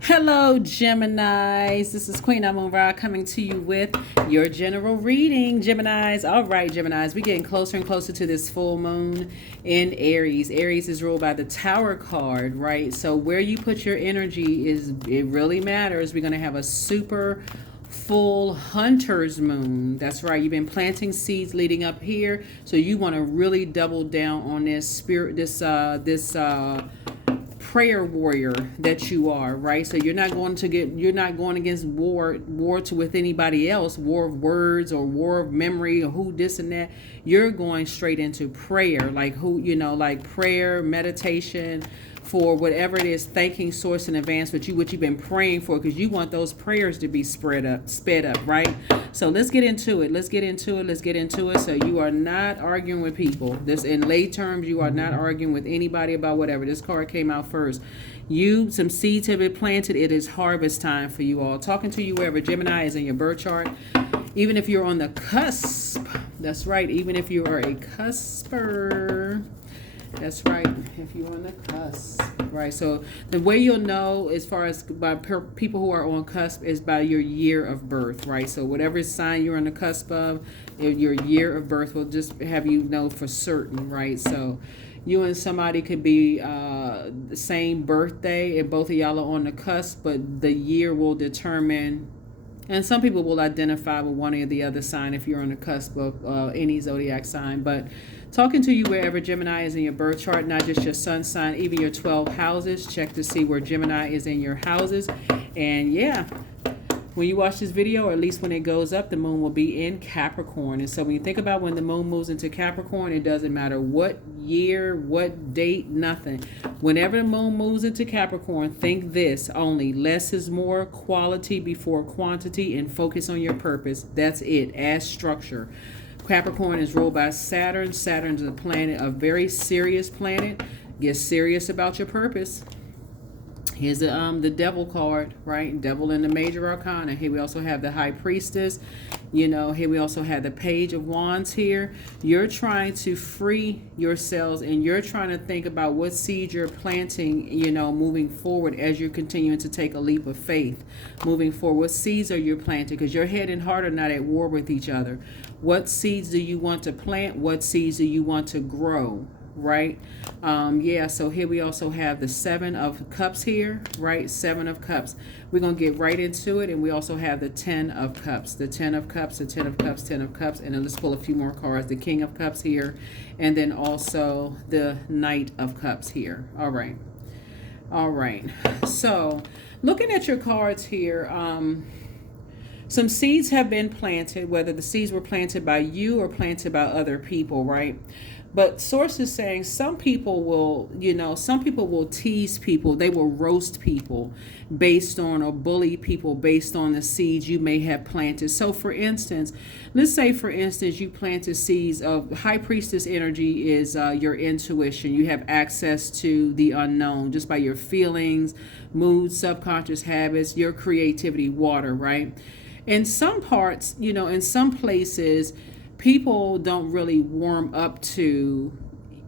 Hello, Geminis. This is Queen Amun Ra coming to you with your general reading, Geminis. All right, Geminis, we're getting closer and closer to this full moon in Aries. Aries is ruled by the Tower card, right? So where you put your energy it really matters. We're going to have a super full hunter's moon. That's right. You've been planting seeds leading up here, so you want to really double down on this spirit, this prayer warrior that you are, right? So you're not going against with anybody else, war of words or war of memory or who this and that. You're going straight into prayer, like prayer, meditation, for whatever it is, thanking source in advance what you've been praying for, because you want those prayers to be sped up, right? So let's get into it. Let's get into it. So you are not arguing with people. This, in lay terms, you are not arguing with anybody about whatever. This card came out first. Some seeds have been planted. It is harvest time for you all. Talking to you wherever Gemini is in your birth chart. Even if you're on the cusp, that's right. Even if you are a cusper, that's right. If you're on the cusp, right? So the way you'll know, as far as people who are on cusp, is by your year of birth, right? So whatever sign you're on the cusp of, your year of birth will just have you know for certain, right? So you and somebody could be the same birthday, and both of y'all are on the cusp, but the year will determine. And some people will identify with one or the other sign if you're on the cusp of any zodiac sign. But talking to you wherever Gemini is in your birth chart, not just your sun sign, even your 12 houses. Check to see where Gemini is in your houses. And yeah, when you watch this video, or at least when it goes up, the moon will be in Capricorn. And so when you think about when the moon moves into Capricorn, it doesn't matter what year, what date, nothing. Whenever the moon moves into Capricorn, think this only: less is more, quality before quantity, and focus on your purpose. That's it, as structure. Capricorn is ruled by Saturn. Saturn's a planet, a very serious planet. Get serious about your purpose. Here's the devil card, right? Devil in the major arcana. Here we also have the high priestess. Here we also have the page of wands here. You're trying to free yourselves, and you're trying to think about what seeds you're planting, moving forward as you're continuing to take a leap of faith. Moving forward, what seeds are you planting? Because your head and heart are not at war with each other. What seeds do you want to plant? What seeds do you want to grow? Right? So here we also have the 7 of cups here, right? 7 of cups. We're going to get right into it. And we also have the 10 of cups, the 10 of cups, the 10 of cups, 10 of cups. And then let's pull a few more cards. The king of cups here. And then also the knight of cups here. All right. So looking at your cards here, some seeds have been planted, whether the seeds were planted by you or planted by other people, right? But source is saying some people will tease people. They will roast people based on, or bully people based on the seeds you may have planted. So for instance, let's say you planted seeds of high priestess energy is your intuition. You have access to the unknown just by your feelings, moods, subconscious habits, your creativity, water, right? In some parts, in some places, people don't really warm up to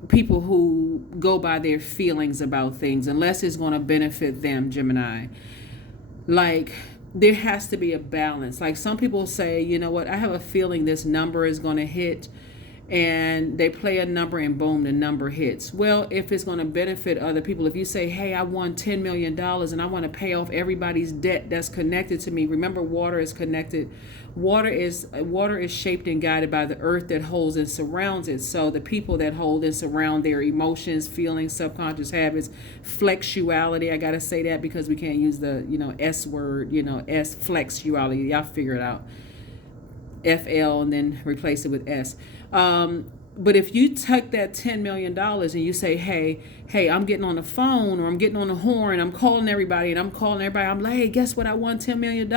people who go by their feelings about things unless it's going to benefit them, Gemini. Like, there has to be a balance. Like, some people say, you know what, I have a feeling this number is going to hit, and they play a number and boom, the number hits. Well, if it's going to benefit other people, if you say, hey, I won $10 million and I want to pay off everybody's debt that's connected to me. Remember, water is connected. Water is shaped and guided by the earth that holds and surrounds it. So the people that hold and surround their emotions, feelings, subconscious habits, flexuality. I got to say that because we can't use the, S word, S, flexuality. Y'all figure it out. FL and then replace it with S. But if you take that $10 million and you say, hey, I'm getting on the phone, or I'm getting on the horn, I'm calling everybody, I'm like, hey, guess what? I won $10 million.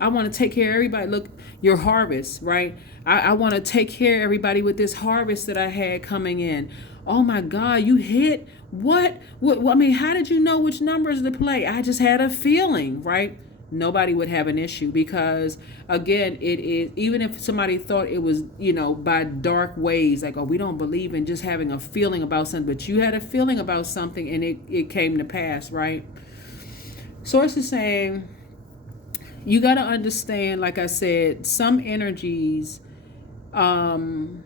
I want to take care of everybody. Look, your harvest, right? I want to take care of everybody with this harvest that I had coming in. Oh my God, you hit what? I mean, how did you know which numbers to play? I just had a feeling, right? Nobody would have an issue, because again, it is, even if somebody thought it was, by dark ways, like, oh, we don't believe in just having a feeling about something, but you had a feeling about something and it came to pass, right? Source is saying you got to understand, like I said, some energies, you've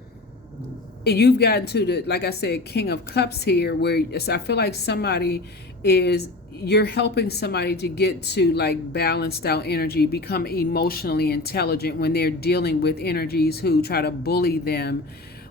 gotten to the, like I said, King of Cups here, where I feel like somebody is, you're helping somebody to get to like balanced out energy, become emotionally intelligent when they're dealing with energies who try to bully them.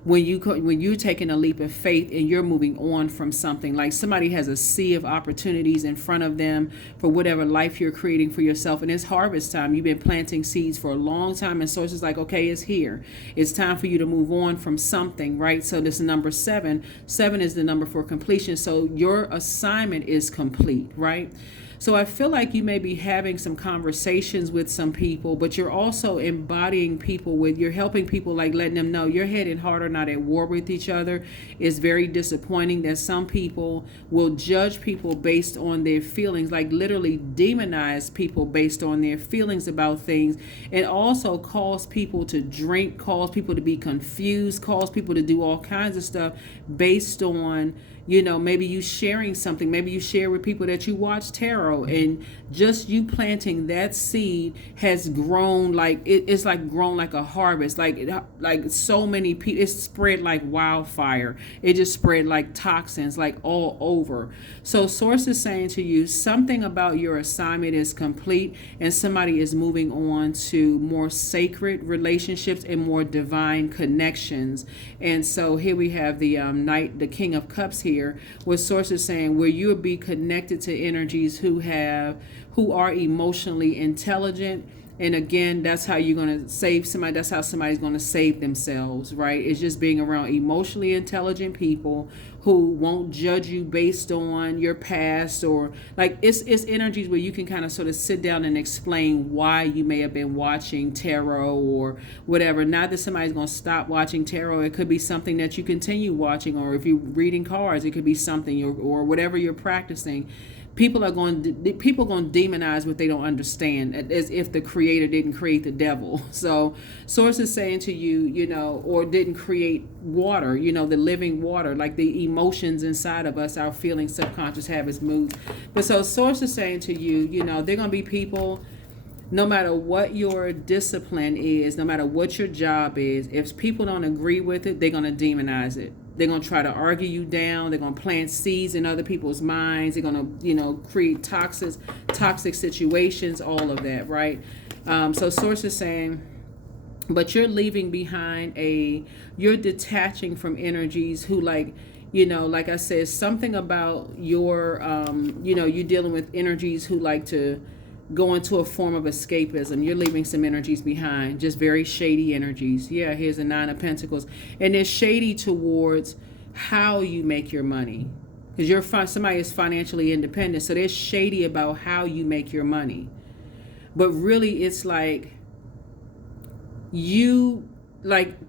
When you're taking a leap of faith and you're moving on from something, like somebody has a sea of opportunities in front of them for whatever life you're creating for yourself, and it's harvest time. You've been planting seeds for a long time, and source is like, okay, it's here. It's time for you to move on from something, right? So this number 7 is the number for completion. So your assignment is complete, right? So I feel like you may be having some conversations with some people, but you're also embodying people you're helping people, like letting them know your head and heart are not at war with each other. It's very disappointing that some people will judge people based on their feelings, like literally demonize people based on their feelings about things, and also cause people to drink, cause people to be confused, cause people to do all kinds of stuff based on, maybe you sharing something, maybe you share with people that you watch tarot, and just you planting that seed has grown like it's like grown like a harvest, like so many people, it's spread like wildfire. It just spread like toxins, like all over. So source is saying to you, something about your assignment is complete, and somebody is moving on to more sacred relationships and more divine connections. And so here we have the Knight, the King of Cups here, with sources saying where you'll be connected to energies who are emotionally intelligent. And again, that's how you're going to save somebody. That's how somebody's going to save themselves, right? It's just being around emotionally intelligent people who won't judge you based on your past, or like it's energies where you can kind of sort of sit down and explain why you may have been watching tarot or whatever. Not that somebody's going to stop watching tarot. It could be something that you continue watching, or if you're reading cards, it could be something, or whatever you're practicing. People are going to demonize what they don't understand, as if the creator didn't create the devil. So source is saying to you, or didn't create water, the living water, like the emotions inside of us, our feelings, subconscious habits, moods. But so source is saying to you, they're going to be people, no matter what your discipline is, no matter what your job is, if people don't agree with it, they're going to demonize it. They're going to try to argue you down. They're going to plant seeds in other people's minds. They're going to, create toxic situations, all of that, right? So source is saying, but you're leaving behind you're detaching from energies who like I said, something about your, you're dealing with energies who like to go into a form of escapism. You're leaving some energies behind, just very shady energies. Yeah, here's the 9 of Pentacles. And it's shady towards how you make your money. Because somebody is financially independent, so they're shady about how you make your money. But really, it's like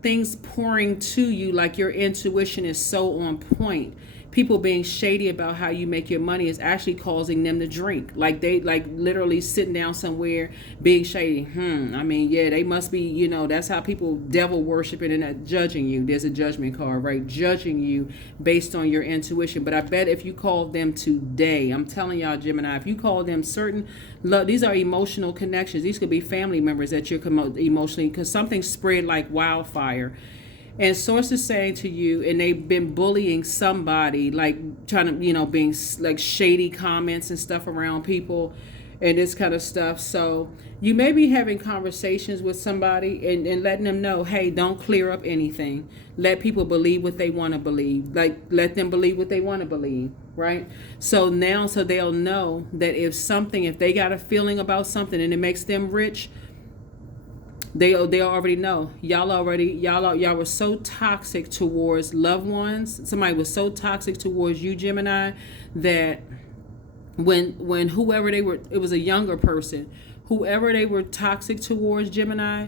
things pouring to you, like your intuition is so on point. People being shady about how you make your money is actually causing them to drink. Like they literally sitting down somewhere being shady. I mean, yeah, they must be, that's how people devil worshiping and judging you. There's a judgment card, right? Judging you based on your intuition. But I bet if you called them today, I'm telling y'all, Gemini, if you call them certain love, these are emotional connections. These could be family members that you're emotionally, because something spread like wildfire. And source is saying to you, and they've been bullying somebody, like trying to, being like shady comments and stuff around people and this kind of stuff. So you may be having conversations with somebody and letting them know, hey, don't clear up anything. Let people believe what they want to believe. Like, let them believe what they want to believe, right? So they'll know that if they got a feeling about something and it makes them rich, they already know. Y'all were so toxic towards loved ones. Somebody was so toxic towards you, Gemini, that when whoever they were, it was a younger person, whoever they were toxic towards, Gemini,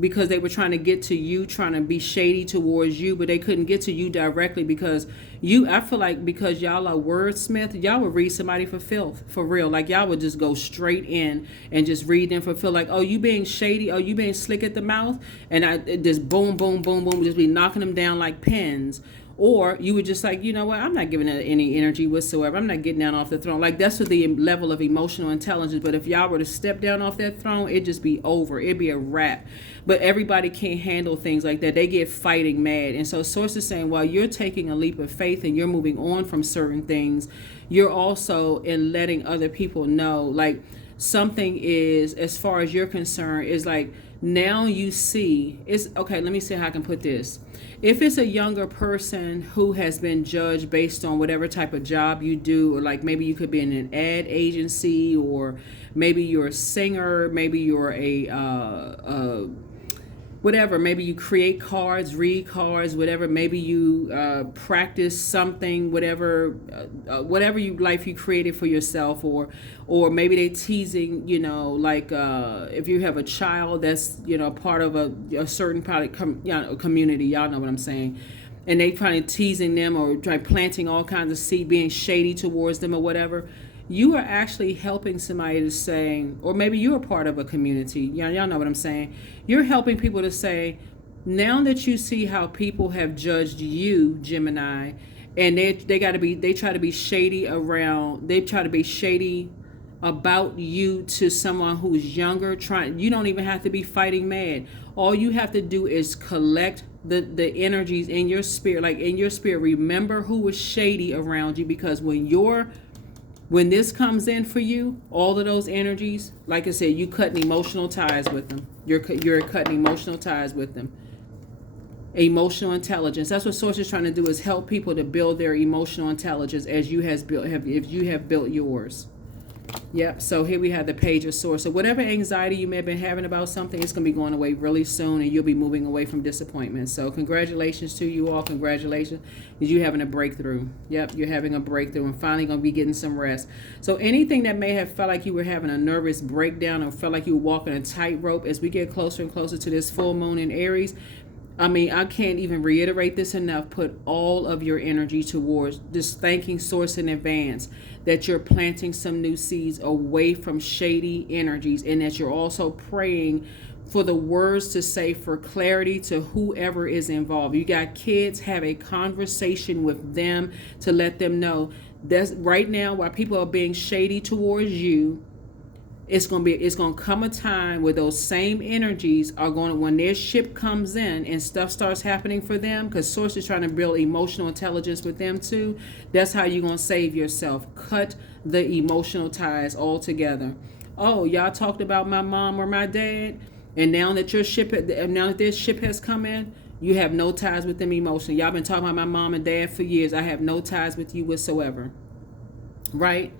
because they were trying to get to you, trying to be shady towards you, but they couldn't get to you directly because I feel like because y'all are wordsmith, y'all would read somebody for filth, for real. Like y'all would just go straight in and just read them for filth. Like, oh, you being shady, oh, you being slick at the mouth, and I just boom, boom, boom, boom, just be knocking them down like pins. Or you would just like, you know what, I'm not giving it any energy whatsoever. I'm not getting down off the throne. Like, that's what the level of emotional intelligence. But if y'all were to step down off that throne, it'd just be over. It'd be a wrap. But everybody can't handle things like that. They get fighting mad. And so Source is saying, while you're taking a leap of faith and you're moving on from certain things, you're also in letting other people know, like, something is, as far as you're concerned, is like, now you see, it's okay. Let me see how I can put this. If it's a younger person who has been judged based on whatever type of job you do, or like maybe you could be in an ad agency, or maybe you're a singer, maybe you're a whatever, maybe you create cards, read cards, whatever, maybe you practice something, whatever life you created for yourself, or maybe they teasing, you know, like if you have a child that's, you know, part of a certain product community, y'all know what I'm saying, and they trying to teasing them or try planting all kinds of seed, being shady towards them or whatever. You are actually helping somebody to say, or maybe you're a part of a community. Y'all know what I'm saying. You're helping people to say, now that you see how people have judged you, Gemini, and they try to be shady around, they try to be shady about you to someone who's younger. You don't even have to be fighting mad. All you have to do is collect the energies in your spirit, like in your spirit. Remember who was shady around you, because when this comes in for you, all of those energies, like I said, you cutting emotional ties with them. You're cutting emotional ties with them. Emotional intelligence. That's what Source is trying to do, is help people to build their emotional intelligence as you have built yours. Yep. So here we have the Page of Swords. So whatever anxiety you may have been having about something, it's going to be going away really soon, and you'll be moving away from disappointment. So congratulations to you all. Congratulations. You're having a breakthrough. Yep. You're having a breakthrough and finally going to be getting some rest. So anything that may have felt like you were having a nervous breakdown or felt like you were walking a tightrope, as we get closer and closer to this full moon in Aries, I mean, I can't even reiterate this enough. Put all of your energy towards just thanking Source in advance that you're planting some new seeds away from shady energies, and that you're also praying for the words to say for clarity to whoever is involved. You got kids, have a conversation with them to let them know that's right now, while people are being shady towards you, it's going to come a time where those same energies are going to, when their ship comes in and stuff starts happening for them, because Source is trying to build emotional intelligence with them too. That's how you're going to save yourself. Cut the emotional ties altogether. Oh, y'all talked about my mom or my dad, and now that their ship has come in, you have no ties with them emotionally. Y'all been talking about my mom and dad for years. I have no ties with you whatsoever. Right?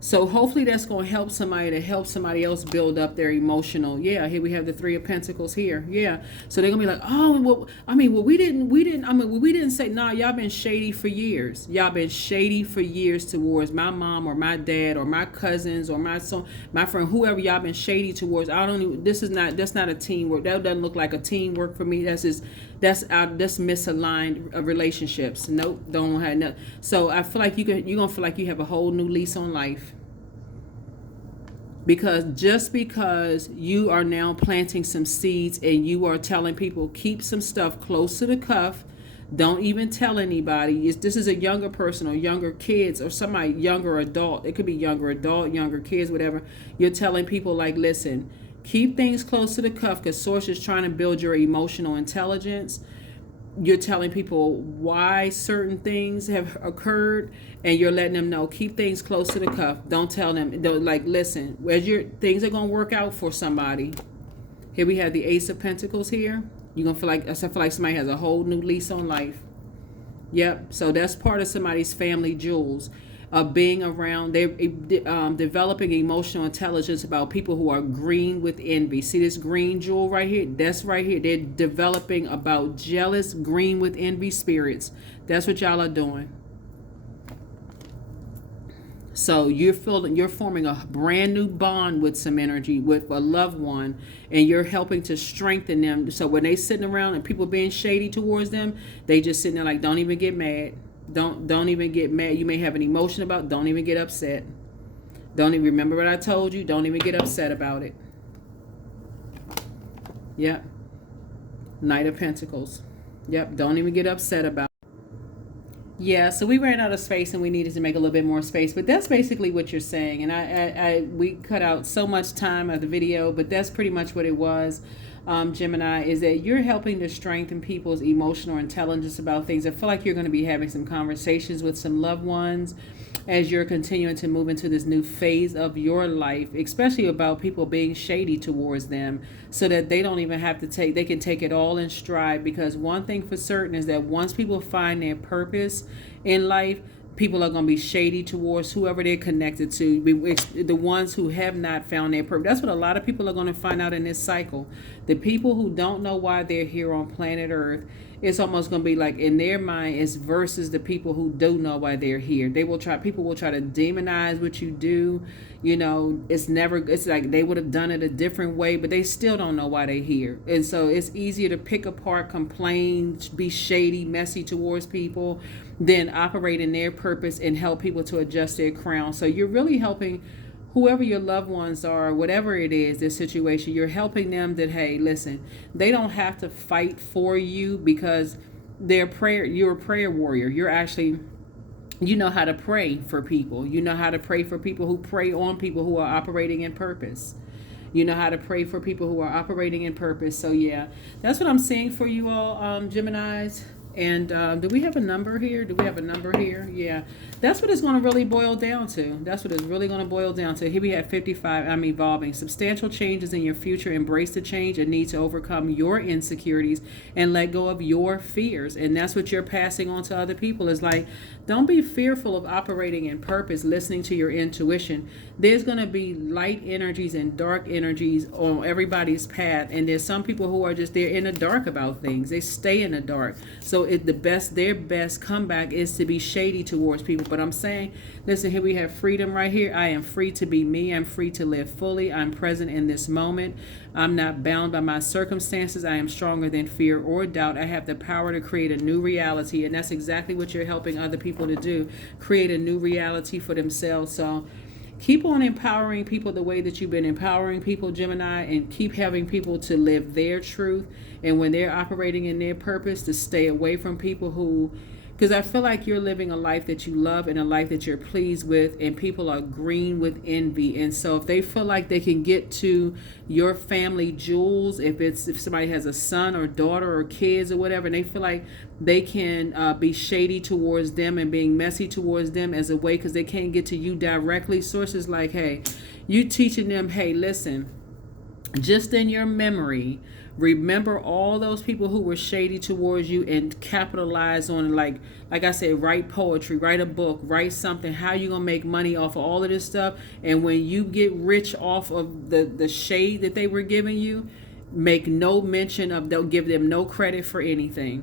So hopefully that's going to help somebody else build up their emotional. Yeah, here we have the Three of Pentacles here. Yeah. So they're going to be like, oh, well, we didn't say, nah, y'all been shady for years. Y'all been shady for years towards my mom or my dad or my cousins or my son, my friend, whoever y'all been shady towards. That's not a teamwork. That doesn't look like a teamwork for me. That's misaligned relationships. Nope, don't have no. So I feel like you're gonna feel like you have a whole new lease on life, because you are now planting some seeds and you are telling people, keep some stuff close to the cuff. Don't even tell anybody. This is a younger person or younger kids or somebody, younger adult. It could be younger adult, younger kids, whatever. You're telling people, like, listen, keep things close to the cuff, because Source is trying to build your emotional intelligence. You're telling people why certain things have occurred, and you're letting them know, keep things close to the cuff. Don't tell them. Like, listen, things are going to work out for somebody. Here we have the Ace of Pentacles here. You're going to feel like somebody has a whole new lease on life. Yep. So that's part of somebody's family jewels. Being around, they're developing emotional intelligence about people who are green with envy. See this green jewel right here? That's right here. They're developing about jealous, green with envy spirits. That's what y'all are doing. So you're forming a brand new bond with some energy with a loved one, and you're helping to strengthen them. So when they sitting around and people being shady towards them, they just sitting there like, don't even get mad. Don't even get mad. You may have an emotion about it. Don't even get upset. Don't even remember what I told you. Don't even get upset about it. Yep. Knight of Pentacles. Yep. Don't even get upset about it. Yeah, so we ran out of space and we needed to make a little bit more space. But that's basically what you're saying. And we cut out so much time of the video, but that's pretty much what it was. Gemini, is that you're helping to strengthen people's emotional intelligence about things. I feel like you're going to be having some conversations with some loved ones as you're continuing to move into this new phase of your life, especially about people being shady towards them, so that they don't even have to they can take it all in stride. Because one thing for certain is that once people find their purpose in life, people are going to be shady towards whoever they're connected to, the ones who have not found their purpose. That's what a lot of people are going to find out in this cycle. The people who don't know why they're here on planet Earth, it's almost going to be like in their mind is versus the people who do know why they're here. People will try to demonize what you do. You know, it's like they would have done it a different way, but they still don't know why they're here. And so it's easier to pick apart, complain, be shady, messy towards people than operate in their purpose and help people to adjust their crown. So you're really helping whoever your loved ones are, whatever it is, this situation, you're helping them that, hey, listen, they don't have to fight for you because you're a prayer warrior. You're actually, you know how to pray for people. You know how to pray for people who pray on people who are operating in purpose. You know how to pray for people who are operating in purpose. So yeah, that's what I'm seeing for you all, Geminis. And do we have a number here? Do we have a number here? Yeah. That's what it's going to really boil down to. That's what it's really going to boil down to. Here we have 55. I'm evolving. Substantial changes in your future. Embrace the change and need to overcome your insecurities and let go of your fears. And that's what you're passing on to other people. Is like, don't be fearful of operating in purpose, listening to your intuition. There's going to be light energies and dark energies on everybody's path. And there's some people who are just, they're in the dark about things. They stay in the dark. So their best comeback is to be shady towards people. But I'm saying, listen, here we have freedom right here. I am free to be me. I'm free to live fully. I'm present in this moment. I'm not bound by my circumstances. I am stronger than fear or doubt. I have the power to create a new reality. And that's exactly what you're helping other people to do. Create a new reality for themselves. So keep on empowering people the way that you've been empowering people, Gemini, and keep having people to live their truth. And when they're operating in their purpose, to stay away from people who, because I feel like you're living a life that you love and a life that you're pleased with, and people are green with envy. And so if they feel like they can get to your family jewels, if somebody has a son or daughter or kids or whatever, and they feel like they can be shady towards them and being messy towards them as a way, because they can't get to you directly. Sources like, hey, you teaching them, hey, listen, just in your memory, remember all those people who were shady towards you and capitalize on it. Like I said, write poetry, write a book, write something. How you gonna make money off of all of this stuff? And when you get rich off of the shade that they were giving you, make no mention of, don't give them no credit for anything.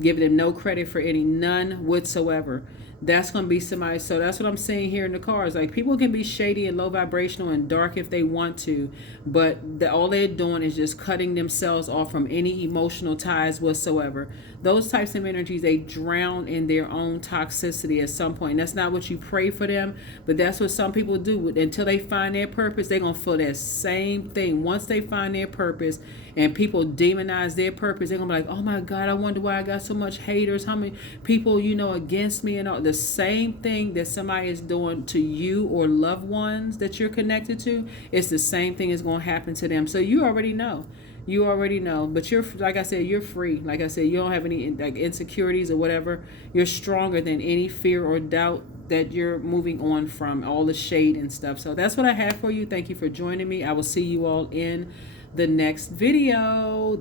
Give them no credit for none whatsoever. That's going to be somebody. So that's what I'm saying here in the cards. Like, people can be shady and low vibrational and dark if they want to, but all they're doing is just cutting themselves off from any emotional ties whatsoever. Those types of energies, they drown in their own toxicity at some point. That's not what you pray for them, but that's what some people do. Until they find their purpose, they're going to feel that same thing. Once they find their purpose and people demonize their purpose, they're going to be like, oh my God, I wonder why I got so much haters. How many people, against me and all. The same thing that somebody is doing to you or loved ones that you're connected to, it's the same thing is going to happen to them. So you already know. You already know. But you're, like I said, you're free. Like I said, you don't have any insecurities or whatever. You're stronger than any fear or doubt that you're moving on from, all the shade and stuff. So that's what I have for you. Thank you for joining me. I will see you all in the next video.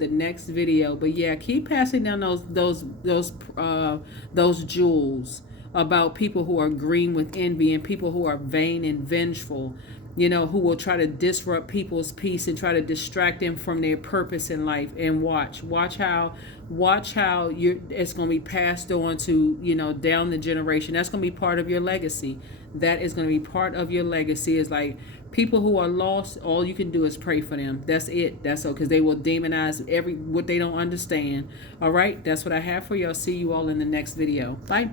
But yeah, keep passing down those jewels about people who are green with envy and people who are vain and vengeful, who will try to disrupt people's peace and try to distract them from their purpose in life. And watch how it's going to be passed on to, down the generation. That's going to be part of your legacy. That is going to be part of your legacy. Is like, people who are lost, all you can do is pray for them. That's it. That's all, because they will demonize what they don't understand. All right, that's what I have for you. I'll see you all in the next video. Bye.